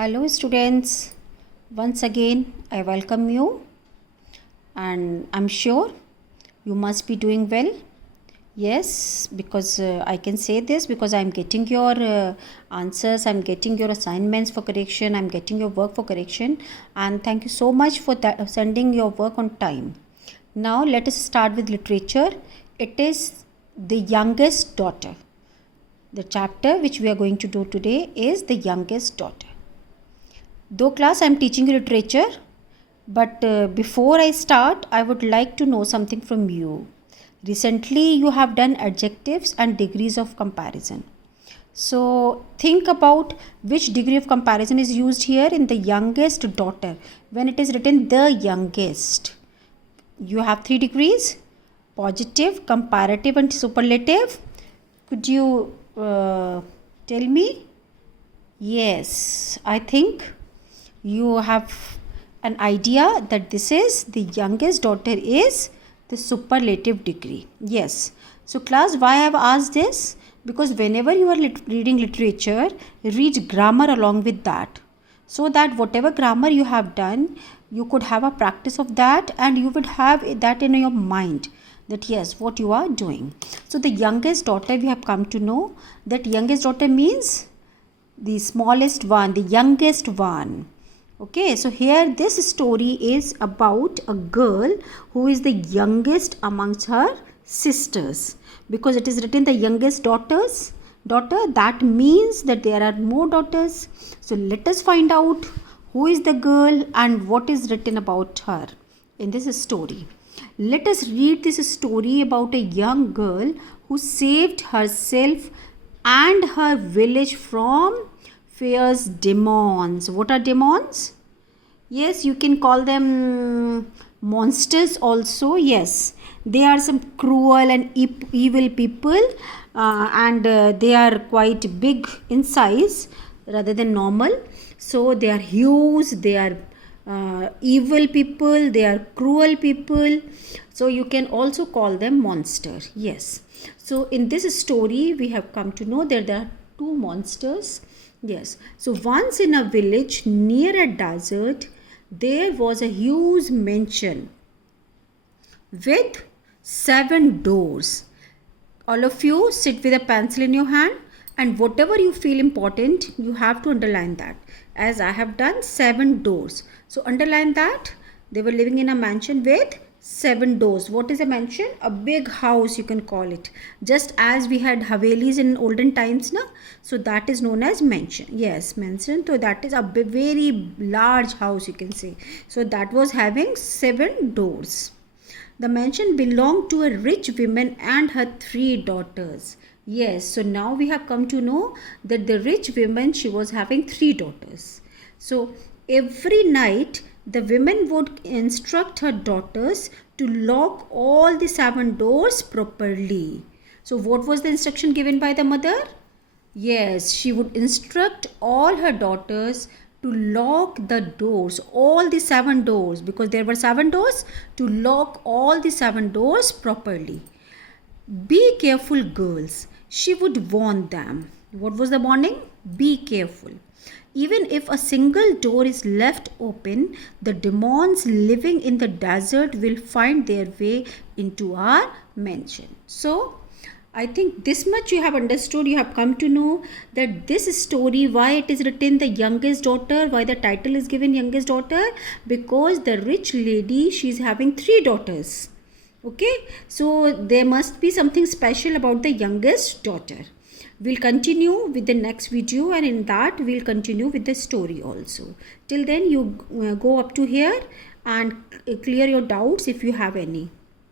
Hello students, once again I welcome you and I'm sure you must be doing well. Yes, because I can say this because I'm getting your answers, I'm getting your assignments for correction, I'm getting your work for correction, and thank you so much for sending your work on time. Now let us start with literature. It is The Youngest Daughter. The chapter which we are going to do today is The Youngest Daughter. Though class I am teaching you literature, but before I start, I would like to know something from you. Recently, you have done adjectives and degrees of comparison. So, think about which degree of comparison is used here in the youngest daughter. When it is written the youngest, you have 3 degrees: positive, comparative, and superlative. Could you tell me? Yes, I think you have an idea that this is the youngest daughter is the superlative degree. Yes. So class, why I have asked this? Because whenever you are reading literature, read grammar along with that. So that whatever grammar you have done, you could have a practice of that and you would have that in your mind that yes, what you are doing. So the youngest daughter, we have come to know that youngest daughter means the smallest one, the youngest one. Okay, so here this story is about a girl who is the youngest amongst her sisters. Because it is written the youngest daughter, that means that there are more daughters. So let us find out who is the girl and what is written about her in this story. Let us read this story about a young girl who saved herself and her village from fierce demons. What are demons? Yes, you can call them monsters also. Yes, they are some cruel and evil people and they are quite big in size rather than normal. So they are huge, they are evil people, they are cruel people. So you can also call them monster. Yes. So in this story, we have come to know that there are 2 monsters. Yes. So once in a village near a desert, there was a huge mansion with 7 doors. All of you sit with a pencil in your hand and whatever you feel important, you have to underline that. As I have done 7 doors. So underline that. They were living in a mansion with 7 doors. What is a mansion? A big house, you can call it. Just as we had Havelis in olden times, na? So that is known as mansion. Yes, mansion. So that is a very large house, you can say. So that was having 7 doors. The mansion belonged to a rich woman and her 3 daughters. Yes, so now we have come to know that the rich woman, she was having 3 daughters. So every night, the women would instruct her daughters to lock all the 7 doors properly. So what was the instruction given by the mother? Yes, she would instruct all her daughters to lock the doors, all the 7 doors, because there were 7 doors, to lock all the 7 doors properly. Be careful, girls, she would warn them. What was the warning? Be careful. Even if a single door is left open, the demons living in the desert will find their way into our mansion. So, I think this much you have understood. You have come to know that this story, why it is written the youngest daughter, why the title is given youngest daughter, because the rich lady, she is having 3 daughters. Okay, so there must be something special about the youngest daughter. We'll continue with the next video and in that we'll continue with the story also. Till then you go up to here and clear your doubts if you have any.